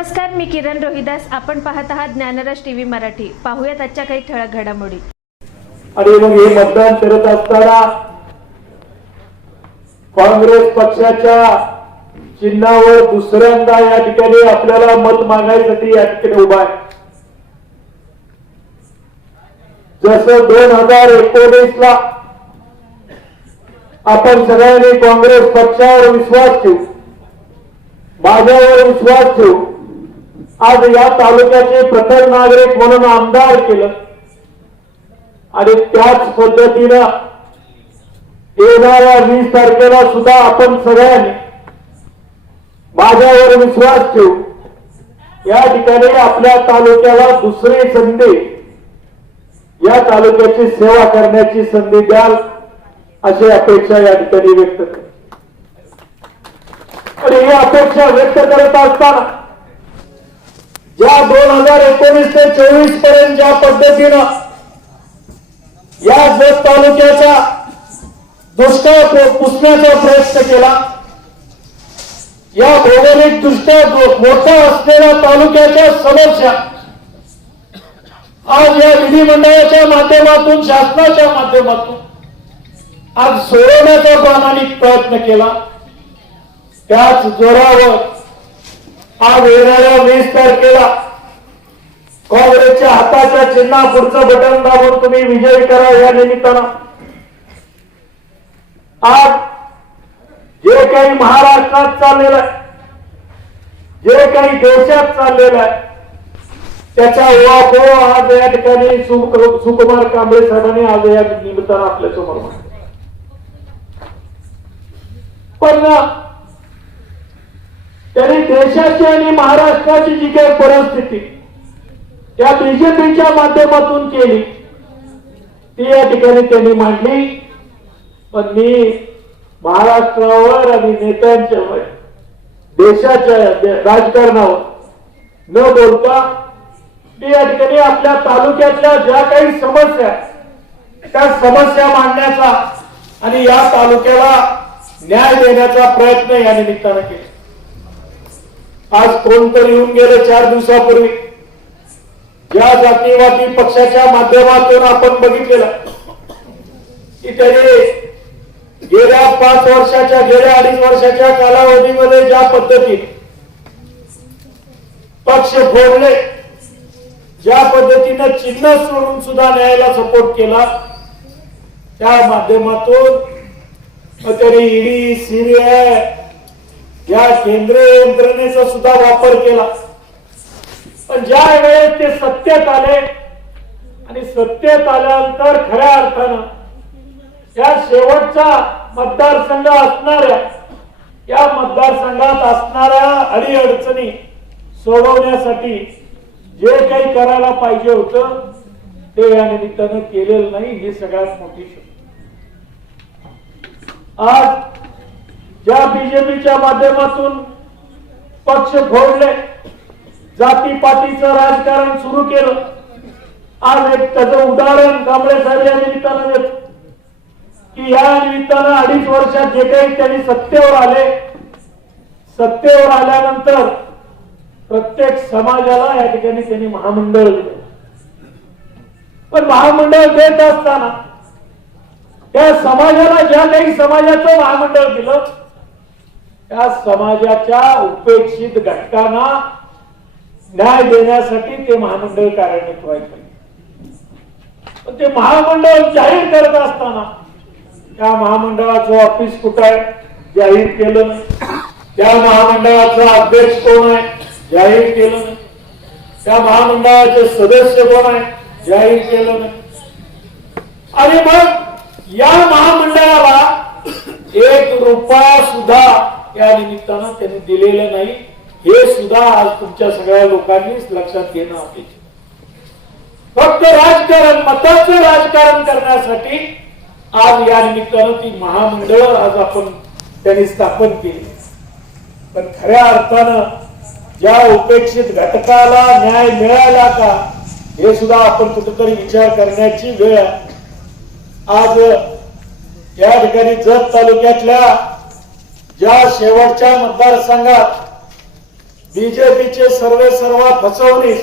नमस्कार मी किरण रोहिदास. आपण पाहत आहात ज्ञानराज टीव्ही मराठी. पाहूयात आजच्या काही ठळक घडामोडी. आणि मग हे मतदान करत असताना काँग्रेस पक्षाच्या चिन्हावर दुसऱ्यांदा या ठिकाणी आपल्याला मत मागायसाठी या ठिकाणी उभा आहे. जसं दोन हजार एकोणीस ला आपण सगळ्यांनी काँग्रेस पक्षावर विश्वास ठेवू माझ्यावर विश्वास ठेवू आज या तालुक्याचे प्रथम नागरिक म्हणून आमदार केलं. आणि त्याच पद्धतीनं येणाऱ्या वीस तारखेला सुद्धा आपण सगळ्यांनी माझ्यावर विश्वास ठेवू या ठिकाणी आपल्या तालुक्याला दुसरी संधी या तालुक्याची सेवा करण्याची संधी द्याल अशी अपेक्षा या ठिकाणी व्यक्त करतो. आणि ही अपेक्षा व्यक्त करत असताना या दोन हजार एकोणीस ते चोवीसपर्यंत ज्या पद्धतीनं या जत तालुक्याचा दुष्काळ पुसण्याचा प्रयत्न केला या भौगोलिक दृष्ट्या मोठा असलेल्या तालुक्याच्या समस्या आज या विधिमंडळाच्या माध्यमातून शासनाच्या माध्यमातून आज सोडवण्याचा प्रामाणिक प्रयत्न केला. त्याच जोरावर आज येणाऱ्या वीस तारखेला काँग्रेसच्या हाताच्या चिन्हा पुढचं बटन दाबून तुम्ही विजयी करा या निमित्तानं आज जे काही महाराष्ट्रात चाललेलं आहे जे काही देशात चाललेलं आहे त्याचा उहापोह आज या ठिकाणी सुकुमार कांबळे साहेबांनी आज या निमित्तानं आपल्यासमोर मांडला. पण त्यांनी देशाची आणि महाराष्ट्राची जी काही परिस्थिती त्या बीजेपीच्या माध्यमातून केली ती या ठिकाणी त्यांनी मांडली. पण मी महाराष्ट्रावर आणि नेत्यांच्यावर देशाच्या राजकारणावर न बोलता मी या ठिकाणी आपल्या तालुक्यातल्या ज्या काही समस्या त्या समस्या मांडण्याचा आणि या तालुक्याला न्याय देण्याचा प्रयत्न या निमित्तानं केला. आज कोणतरी येऊन गेलं चार दिवसापूर्वी? ज्या जातीवादी पक्षाच्या माध्यमातून आपण बघितलेलं की त्याने गेल्या पाच वर्षाच्या गेल्या अडीच वर्षाच्या कालावधीमध्ये ज्या पद्धतीने पक्ष फोडले ज्या पद्धतीनं चिन्ह सोडून सुद्धा न्यायाला सपोर्ट केला त्या माध्यमातून मग ईडी सीबीआय या केंद्रीय यंत्रणेचा सुद्धा वापर केला. पण ज्या वेळेस ते सत्तेत आले आणि सत्तेत आल्यानंतर खऱ्या अर्थानं या शेवटचा मतदारसंघ असणाऱ्या या मतदारसंघात असणाऱ्या अडीअडचणी सोडवण्यासाठी जे काही करायला पाहिजे होतं ते या निमित्तानं केलेलं नाही ही सगळ्यात मोठी शक्ती. आज या बीजेपीच्या माध्यमातून पक्ष फोडले. जाती पातीच राजकारण सुरू केलं. आज एक त्याचं उदाहरण कांबळे साहेब या निमित्तानं देतो. की या निमित्तानं अडीच वर्षात जे काही त्यांनी सत्तेवर आले सत्तेवर आल्यानंतर प्रत्येक समाजाला या ठिकाणी त्यांनी महामंडळ दिलं. पण महामंडळ देत असताना त्या समाजाला ज्या काही समाजाचं महामंडळ दिलं त्या समाजाच्या उपेक्षित घटकांना न्याय देण्यासाठी ते महामंडळ कार्यान्वित व्हायचं. पण ते महामंडळ जाहीर करत असताना त्या महामंडळाचं ऑफिस कुठं आहे? जाहीर केलं नाही. त्या महामंडळाचा अध्यक्ष कोण आहे? जाहीर केलं नाही. त्या महामंडळाचे सदस्य कोण आहे? जाहीर केलं नाही. आणि मग या महामंडळाला एक रुपया सुद्धा या निमित्तानं त्यांनी दिलेलं नाही. हे सुद्धा आज तुमच्या सगळ्या लोकांनीच लक्षात घेणं अपेक्षित फक्त राजकारण मताचं राजकारण करण्यासाठी आज या निमित्तानं ती महामंडळ आज आपण त्यांनी स्थापन केली. पण खऱ्या अर्थानं ज्या उपेक्षित घटकाला न्याय मिळाला का हे सुद्धा आपण कुठेतरी विचार करण्याची वेळ आज या ठिकाणी जत तालुक्यातल्या ज्या शेवटच्या मतदारसंघात बीजेपीचे सर्वे सर्व फसवणीस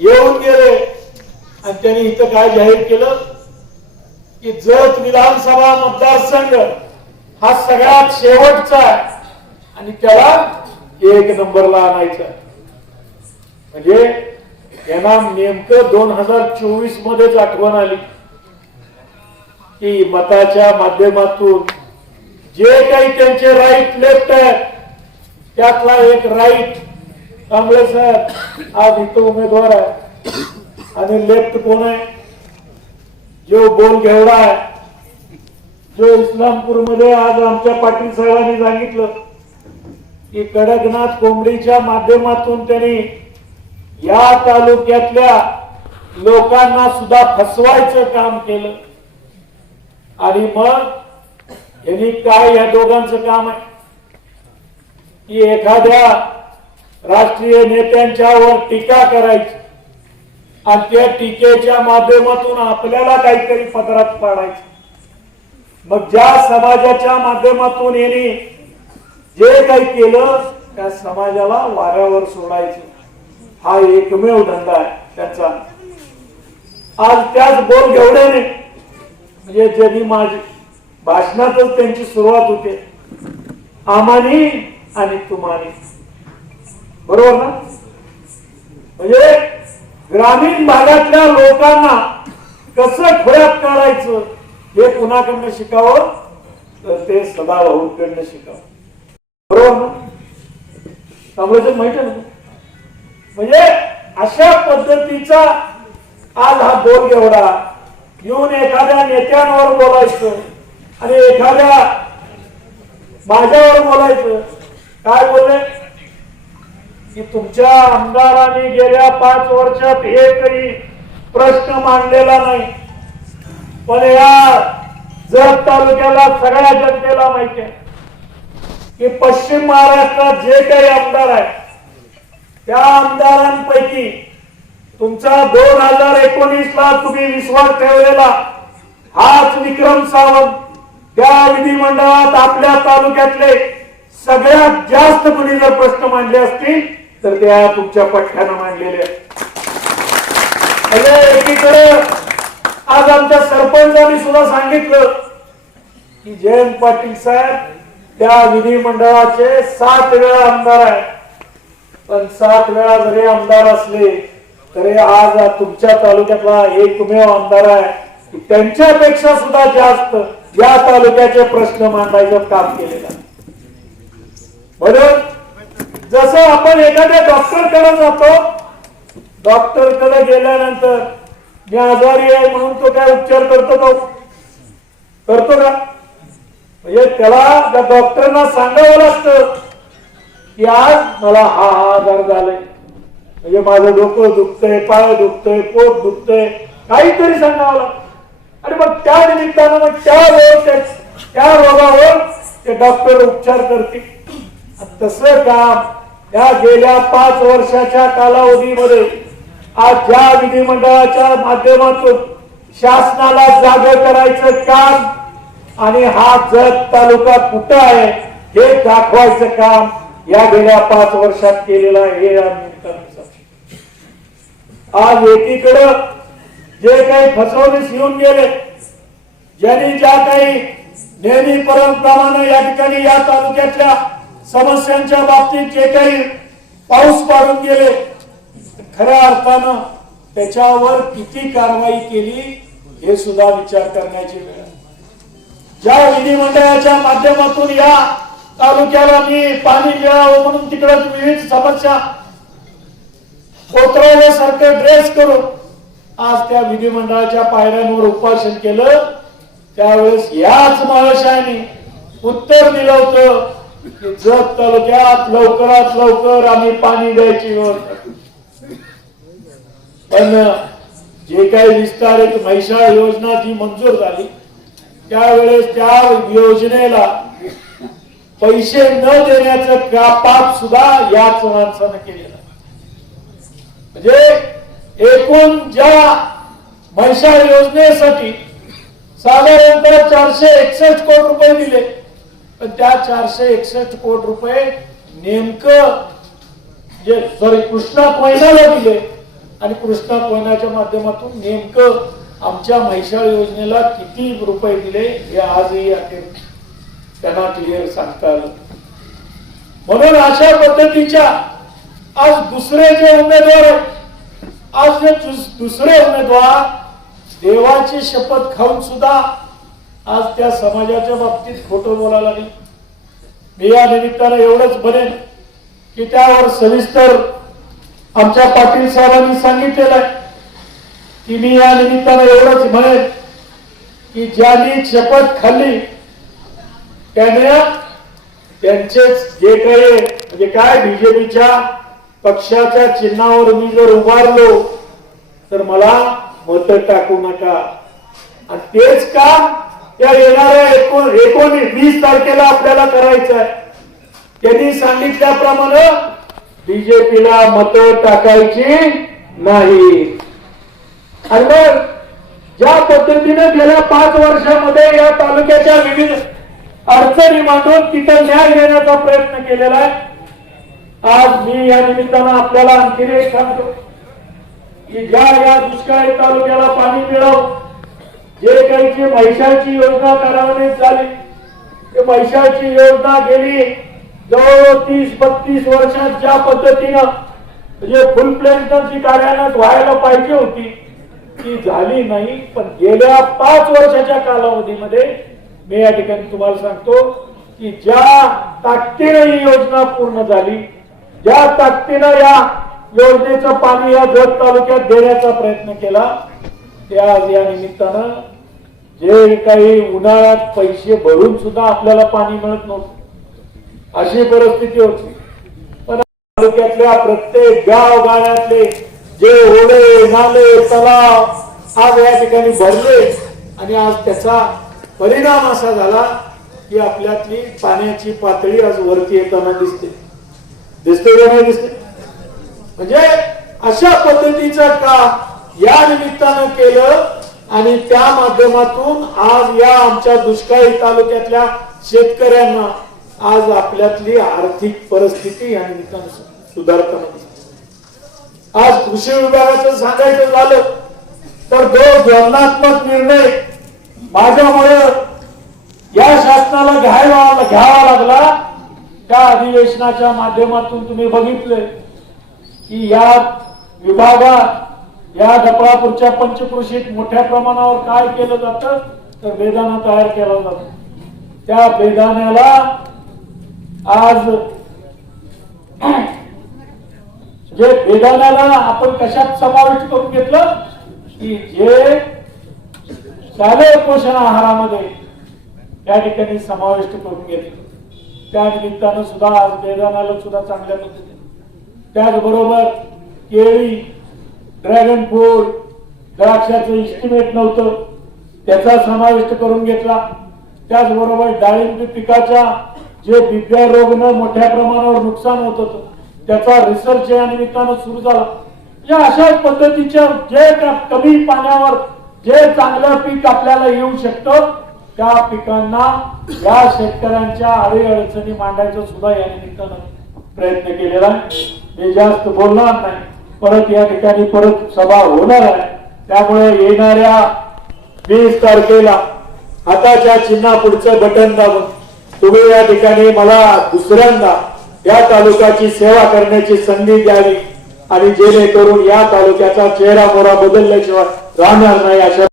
येऊन गेले. आणि त्यांनी इथं काय जाहीर केलं? की जत विधानसभा मतदारसंघ हा सगळ्यात शेवटचा आहे. आणि त्याला एक नंबरला आणायचा म्हणजे यांना नेमकं दोन हजार चोवीस मध्येच आठवण आली. की मताच्या माध्यमातून जे काही त्यांचे राईट लेफ्ट आहेत त्यातला एक राईट कांबळे साहेब आज इथं उमेदवार आहे. आणि लेफ्ट कोण आहे? जो बोल घेवडा आहे. जो इस्लामपूरमध्ये आज आमच्या पाटील साहेबांनी सांगितलं की कडकनाथ कोंबडीच्या माध्यमातून त्यांनी या तालुक्यातल्या लोकांना सुद्धा फसवायचं काम केलं. आणि मग यांनी काय या दोघांचं काम आहे? की एखाद्या राष्ट्रीय नेत्यांच्यावर टीका करायची आणि त्या टीकेच्या माध्यमातून आपल्याला काहीतरी पदरात पाडायचं. मग ज्या समाजाच्या माध्यमातून यांनी जे काही केलं त्या समाजाला वाऱ्यावर सोडायचं. हा एकमेव धंदा आहे त्याचा. आज त्याच बोल घेवड्याने म्हणजे ज्यांनी माझी भाषणातच त्यांची सुरुवात होते. आमानी आणि तुमानी बरोबर ना? म्हणजे ग्रामीण भागातल्या लोकांना कसं खोळ्यात काढायचं हे कुणाकडनं शिकावं? तर ते सदाभाऊकडनं शिकावं. बरोबर ना? त्यामुळे माहीत ना? म्हणजे अशा पद्धतीचा आज हा बोल एवढा. येऊन एखाद्या नेत्यांवर बोलायचं. आणि एखाद्या माझ्यावर बोलायचं काय बोलले? की तुमच्या आमदाराने गेल्या पाच वर्षात एकही प्रश्न मांडलेला नाही. पण या जत तालुक्याला सगळ्या जनतेला माहिती आहे की पश्चिम महाराष्ट्रात जे काही आमदार आहेत त्या आमदारांपैकी तुमचा दोन हजार एकोणीस ला तुम्ही विश्वास ठेवलेला हाच विक्रम सावंत. त्या विधिमंडळात आपल्या तालुक्यातले सगळ्यात जास्त कुणी जर प्रश्न मांडले असतील तर त्या तुमच्या पठ्ठ्यानं मांडलेले म्हणजे एकीकडे आज आमच्या सरपंचांनी सुद्धा सांगितलं की जयंत पाटील साहेब त्या विधिमंडळाचे सात वेळा आमदार आहे पण सात वेळा जरी आमदार असले तरी आज तुमच्या तालुक्यातला एकमेव आमदार आहे. त्यांच्यापेक्षा सुद्धा जास्त या तालुक्याचे प्रश्न मांडायचं काम केलेलं आहे. म्हणून जसं आपण एखाद्या डॉक्टरकडे जातो डॉक्टरकडे गेल्यानंतर मी आजारी आहे म्हणून तो काय उपचार करतो का? करतो का? म्हणजे त्याला त्या डॉक्टरना सांगावं लागतं की आज मला हा हा आजार झालाय. म्हणजे माझं डोकं दुखतंय पाय दुखतंय पोट दुखतंय. काहीतरी सांगावं लागतं. आणि मग त्या निमित्तानं मग त्या वेळेस त्या- रोगावर ते डॉक्टर उपचार करतील. तसं काम या गेल्या पाच वर्षाच्या कालावधीमध्ये आज ज्या विधिमंडळाच्या माध्यमातून शासनाला जाग करायचं काम आणि हा जत तालुका कुठं आहे हे दाखवायचं काम या गेल्या पाच वर्षात केलेलं आहे हे या निमित्तानुसार आज एकीकडं जे काही फसवणीस येऊन गेले ज्यांनी ज्या काही नेहमी परंपराने या ठिकाणी या तालुक्यातल्या समस्यांच्या बाबतीत जे काही पाऊस पाडून गेले खऱ्या अर्थानं त्याच्यावर किती कारवाई केली हे सुद्धा विचार करण्याची वेळ आहे. ज्या विधिमंडळाच्या माध्यमातून या तालुक्याला मी पाणी मिळावं म्हणून तिकडं विविध समस्या कोतरवल्यासारखं ड्रेस करून आज त्या विधिमंडळाच्या पायऱ्यांवर उपोषण केलं. त्यावेळेस याच महाशयाने उत्तर दिलं होतं की जत तालुक्यात लवकरात लवकर आम्ही पाणी द्यायची पण जे काही विस्तारित म्हैसाळ योजना जी मंजूर झाली त्यावेळेस त्या योजनेला पैसे न देण्याचं व्यापार पाप सुद्धा याच माणसानं केलेलं. म्हणजे एकूण ज्या म्हैसाळ योजनेसाठी साधारणतः चारशे एकसष्ट कोटी रुपये दिले पण त्या चारशे एकसष्ट कोटी रुपये नेमकं जे सॉरी कृष्णा कोयनाला दिले. आणि कृष्णा कोयनाच्या माध्यमातून नेमकं आमच्या म्हैसाळ योजनेला किती रुपये दिले हे आजही अखेर त्यांना क्लिअर सांगता आलं. म्हणून अशा पद्धतीच्या आज दुसरे जे उमेदवार आहेत आज जे दुस- दुसरे उमेदवार देवाची शपथ खाऊन सुद्धा आज त्या समाजाच्या बाबतीत खोटं बोलायला लागले. मी या निमित्तानं एवढंच बनेन की त्यावर सविस्तर आमच्या पाटील साहेबांनी सांगितलेलं आहे. की मी या निमित्तानं एवढंच म्हणेन की ज्यांनी शपथ खाल्ली त्याने त्यांचेच जे काही म्हणजे काय बीजेपीच्या पक्षाच्या चिन्हावर मी जर उभारलो तर मला मत टाकू नका. आणि तेच काम त्या येणाऱ्या एकोण एकोणीस वीस तारखेला आपल्याला करायचं आहे त्यांनी सांगितल्याप्रमाणे बीजेपीला मत टाकायची नाही. आणि मग ज्या पद्धतीने गेल्या पाच वर्षामध्ये या तालुक्याच्या विविध अडचणी मांडून तिथं न्याय देण्याचा प्रयत्न केलेला आहे आज मी या निमित्तानं आपल्याला आणखी एक सांगतो की ज्या या दुष्काळी तालुक्याला पाणी मिळावं जे काही जी म्हैसाळची योजना कार्यान्वित झाली ते म्हैसाळची योजना गेली जवळ तीस बत्तीस वर्षात ज्या पद्धतीनं म्हणजे फुल प्लेटची कार्यान्वित व्हायला पाहिजे होती ती झाली नाही. पण गेल्या पाच वर्षाच्या कालावधीमध्ये मी या ठिकाणी तुम्हाला सांगतो की ज्या ताकदीने ही योजना पूर्ण झाली ज्या ताकदीनं या योजनेचं पाणी या जत तालुक्यात देण्याचा प्रयत्न केला ते आज या निमित्तानं जे काही उन्हाळ्यात पैसे भरून सुद्धा आपल्याला पाणी मिळत नव्हतं अशी परिस्थिती होती. पण तालुक्यातल्या प्रत्येक गाव गाड्यातले जे ओढे नाले तलाव आज या ठिकाणी भरले आणि आज त्याचा परिणाम असा झाला की आपल्यातली पाण्याची पातळी आज वरती येताना दिसते. दिसते का नाही दिसते म्हणजे अशा पद्धतीचं काम या निमित्तानं केलं आणि त्या माध्यमातून आज या आमच्या दुष्काळी तालुक्यातल्या शेतकऱ्यांना आज आपल्यातली आर्थिक परिस्थिती या निमित्तानं सुधारताना आज कृषी विभागाचं सांगायचं झालं तर जो धोरणात्मक निर्णय माझ्यामुळे या शासनाला घ्यायला घ्यावा लागला त्या अधिवेशनाच्या माध्यमातून तुम्ही बघितले की या विभागात या डपळापूरच्या पंचकृषीत मोठ्या प्रमाणावर काय केलं जातं? तर बेदाना तयार केला जातो. त्या बेदाण्याला आज जे बेदाण्याला आपण कशात समाविष्ट करून घेतलं? की जे शालेय पोषण आहारामध्ये त्या ठिकाणी समाविष्ट करून घेतलं. त्या निमित्तानं सुद्धा आज बेदाण्याला सुद्धा चांगल्या पद्धतीने. त्याचबरोबर केळी ड्रॅगन फ्रूट द्राक्षाचं इस्टिमेट नव्हतं. त्याचा समाविष्ट करून घेतला. त्याचबरोबर डाळिंब पिकाच्या जे बिब्या रोगनं मोठ्या प्रमाणावर नुकसान होत होतं त्याचा रिसर्च या निमित्तानं सुरू झाला. या अशाच पद्धतीच्या जे कमी पाण्यावर जे चांगलं पीक आपल्याला येऊ शकतं त्या पिकांना या शेतकऱ्यांच्या अडीअडचणी मांडायचं सुद्धा या निमित्तानं प्रयत्न केलेला आहे. मी जास्त बोलणार नाही. परत या ठिकाणी परत सभा होणार आहे. त्यामुळे येणाऱ्या वीस तारखेला हाताच्या चिन्हा पुढचं बटन दाबून तुम्ही या ठिकाणी मला दुसऱ्यांदा या तालुक्याची सेवा करण्याची संधी द्यावी आणि जेणेकरून या तालुक्याचा चेहरा मोरा बदलल्याशिवाय राहणार नाही अशा